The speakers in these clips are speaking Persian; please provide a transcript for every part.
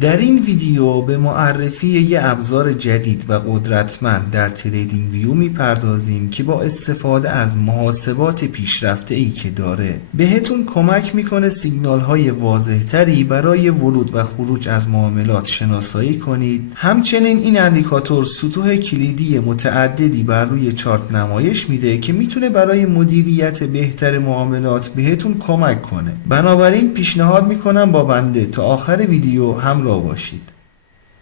در این ویدیو به معرفی یه ابزار جدید و قدرتمند در تریدینگ ویو میپردازیم که با استفاده از محاسبات پیشرفته ای که داره بهتون کمک میکنه سیگنال های واضح تری برای ورود و خروج از معاملات شناسایی کنید. همچنین این اندیکاتور سطوح کلیدی متعددی بر روی چارت نمایش میده که میتونه برای مدیریت بهتر معاملات بهتون کمک کنه. بنابراین پیشنهاد میکنم با بنده تا آخر ویدیو همراه باشید.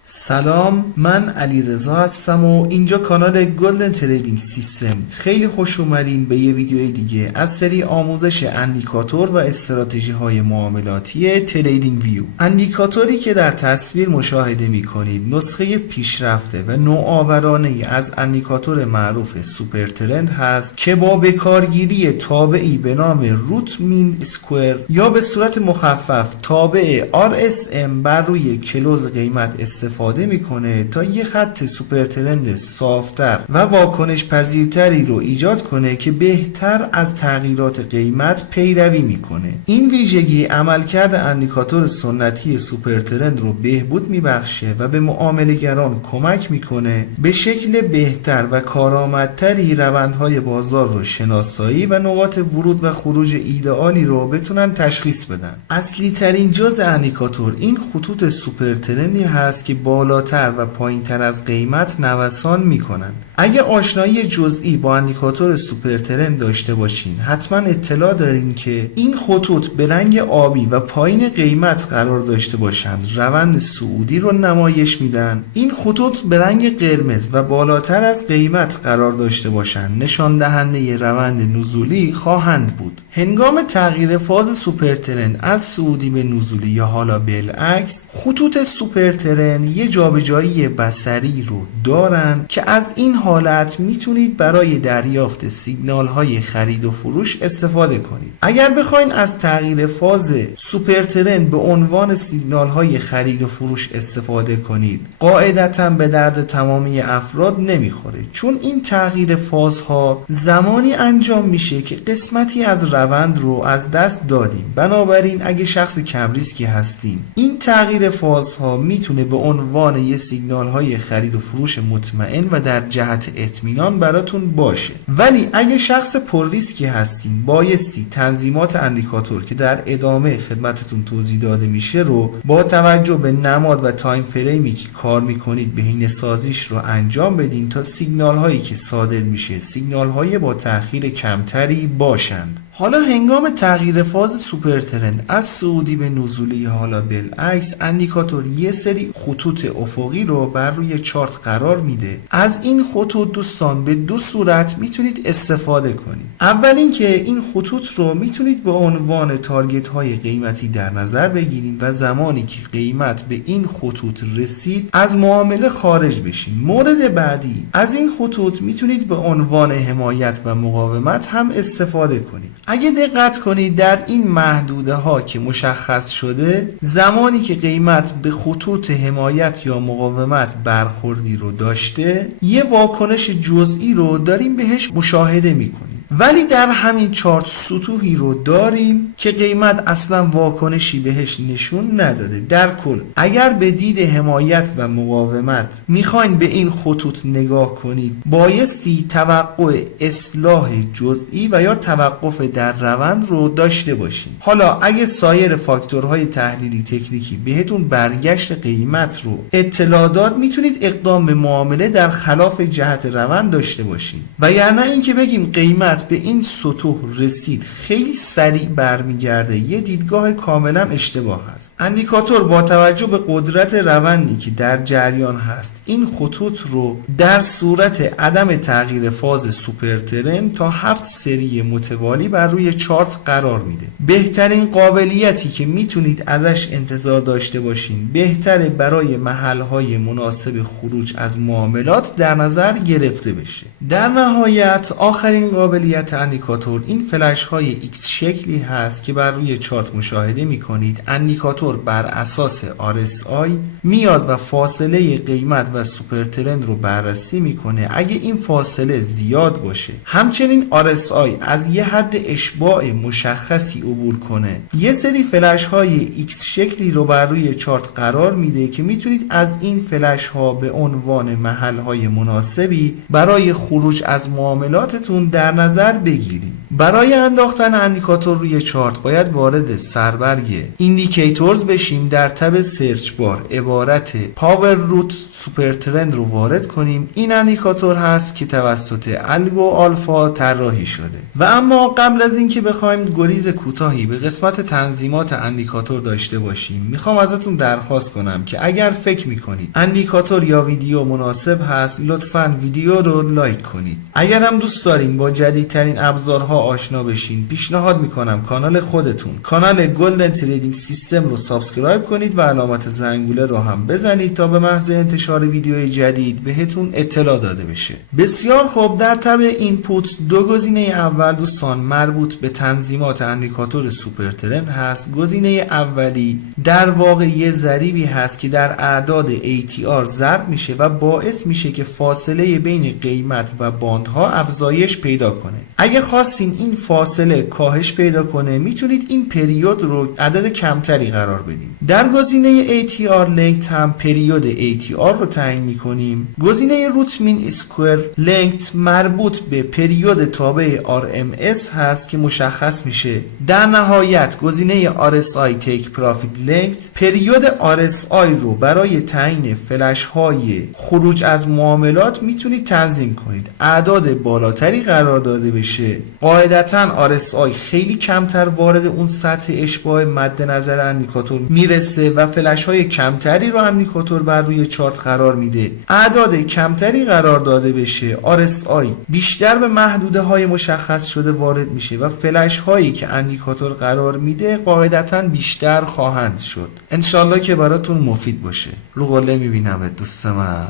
سلام، من علیرضا هستم و اینجا کانال گلدن تریدینگ سیستم. خیلی خوش اومدین به یه ویدیو دیگه از سری آموزش اندیکاتور و استراتژی های معاملاتی تریدینگ ویو. اندیکاتوری که در تصویر مشاهده میکنید نسخه پیشرفته و نوآورانه از اندیکاتور معروف سوپر ترند هست که با بکارگیری تابعی به نام روت مین اسکوئر یا به صورت مخفف تابع RSM بر روی کلوز قیمت استفاده میکنه تا یه خط سوپر ترند صافتر و واکنش پذیرتری رو ایجاد کنه که بهتر از تغییرات قیمت پیروی میکنه. این ویژگی عملکرد اندیکاتور سنتی سوپر ترند رو بهبود میبخشه و به معامله‌گران کمک میکنه به شکل بهتر و کارآمدتری روندهای بازار رو شناسایی و نقاط ورود و خروج ایدئالی رو بتونن تشخیص بدن. اصلی ترین جزء اندیکاتور این خطوط سوپر ترندی هست که بالاتر و پایینتر از قیمت نوسان میکنن. اگه آشنایی جزئی با اندیکاتور سوپر ترند داشته باشین حتما اطلاع دارین که این خطوط به رنگ آبی و پایین قیمت قرار داشته باشن روند صعودی رو نمایش میدن. این خطوط به رنگ قرمز و بالاتر از قیمت قرار داشته باشن نشان دهنده روند نزولی خواهند بود. هنگام تغییر فاز سوپر ترند از صعودی به نزولی یا حالا بالعکس، خطوط سوپر ترند یه جابجایی بصری رو دارن که از این حالت میتونید برای دریافت سیگنال های خرید و فروش استفاده کنید. اگر بخواین از تغییر فاز سوپر ترند به عنوان سیگنال های خرید و فروش استفاده کنید قاعدتاً به درد تمامی افراد نمیخوره، چون این تغییر فازها زمانی انجام میشه که قسمتی از روند رو از دست دادیم. بنابراین اگه شخص کم ریسکی هستین این تغییر فازها میتونه به عنوان یه سیگنال های خرید و فروش مطمئن و در جهت اطمینان براتون باشه. ولی اگه شخص پر ریسکی هستین بایستی تنظیمات اندیکاتور که در ادامه خدمتتون توضیح داده میشه رو با توجه به نماد و تایم فریمی که کار میکنید بهینه سازیش رو انجام بدین تا سیگنال هایی که صادر میشه سیگنال های با تأخیر کمتری باشند. حالا هنگام تغییر فاز سوپر ترند از صعودی به نزولی یا حالا بالعکس، اندیکاتور یه سری خطوط افقی رو بر روی چارت قرار میده. از این خطوط دوستان به دو صورت میتونید استفاده کنید. اول اینکه این خطوط رو میتونید به عنوان تارگت های قیمتی در نظر بگیرید و زمانی که قیمت به این خطوط رسید از معامله خارج بشین. مورد بعدی از این خطوط میتونید به عنوان حمایت و مقاومت هم استفاده کنید. اگه دقت کنید در این محدوده ها که مشخص شده زمانی که قیمت به خطوط حمایت یا مقاومت برخوردی رو داشته یه واکنش جزئی رو داریم بهش مشاهده میکنیم. ولی در همین چارت سطوحی رو داریم که قیمت اصلا واکنشی بهش نشون نداده. در کل اگر به دید حمایت و مقاومت میخواین به این خطوط نگاه کنید بایستی توقع اصلاح جزئی و یا توقف در روند رو داشته باشین. حالا اگه سایر فاکتورهای تحلیلی تکنیکی بهتون برگشت قیمت رو اطلاع داد میتونید اقدام به معامله در خلاف جهت روند داشته باشین و یعنی اینکه بگیم قیمت به این سطوح رسید خیلی سریع برمیگرده یه دیدگاه کاملا اشتباه است. اندیکاتور با توجه به قدرت روندی که در جریان هست این خطوط رو در صورت عدم تغییر فاز سوپر ترند تا 7 سری متوالی بر روی چارت قرار میده. بهترین قابلیتی که میتونید ازش انتظار داشته باشین بهتره برای محلهای مناسب خروج از معاملات در نظر گرفته بشه. در نهایت آخرین قابلیت ماهیت اندیکاتور این فلش های X شکلی هست که بر روی چارت مشاهده می کنید. اندیکاتور بر اساس RSI میاد و فاصله قیمت و سوپر ترند رو بررسی میکنه. اگه این فاصله زیاد باشه، همچنین RSI از یه حد اشباع مشخصی عبور کنه، یه سری فلش های X شکلی رو بر روی چارت قرار میده که میتونید از این فلش ها به عنوان محل های مناسبی برای خروج از معاملاتتون در نظر بگیرید. برای انداختن اندیکاتور روی چارت باید وارد سربرگ ایندیکیتورز بشیم. در تب سرچ بار عبارت پاور روت سوپر ترند رو وارد کنیم. این اندیکاتور هست که توسط الگو آلفا طراحی شده. و اما قبل از اینکه بخوایم گریز کوتاهی به قسمت تنظیمات اندیکاتور داشته باشیم، میخوام ازتون درخواست کنم که اگر فکر میکنید اندیکاتور یا ویدیو مناسب هست، لطفاً ویدیو رو لایک کنید. اگر هم دوست دارین با جدیدترین ابزارها آشنا بشین، پیشنهاد میکنم کانال خودتون، کانال گلدن تریدینگ سیستم رو سابسکرایب کنید و علامت زنگوله رو هم بزنید تا به محض انتشار ویدیوی جدید بهتون اطلاع داده بشه. بسیار خوب، در تب اینپوت دو گزینه اول دوستان مربوط به تنظیمات اندیکاتور سوپر ترند هست. گزینه اولی در واقع یه ضریبی هست که در اعداد ATR ضرب میشه و باعث میشه که فاصله بین قیمت و باندها افزایش پیدا کنه. اگه خواستین این فاصله کاهش پیدا کنه، میتونید این پریود رو عدد کمتری قرار بدیم. در گزینه ATR length هم پریود ATR رو تعیین میکنیم. گزینه روت مین اسکوئر length مربوط به پریود تابع RMS هست که مشخص میشه. در نهایت گزینه RSI take profit length پریود RSI رو برای تعیین فلش های خروج از معاملات میتونید تنظیم کنید. اعداد بالاتری قرار داده بشه، قاعدتاً RSI خیلی کمتر وارد اون سطح اشباع مد نظر اندیکاتور میرسه و فلش های کمتری رو اندیکاتور بر روی چارت قرار میده. اعداد کمتری قرار داده بشه، RSI بیشتر به محدوده های مشخص شده وارد میشه و فلش هایی که اندیکاتور قرار میده قاعدتاً بیشتر خواهند شد. انشالله که براتون مفید باشه. رو قله میبینم دوست من.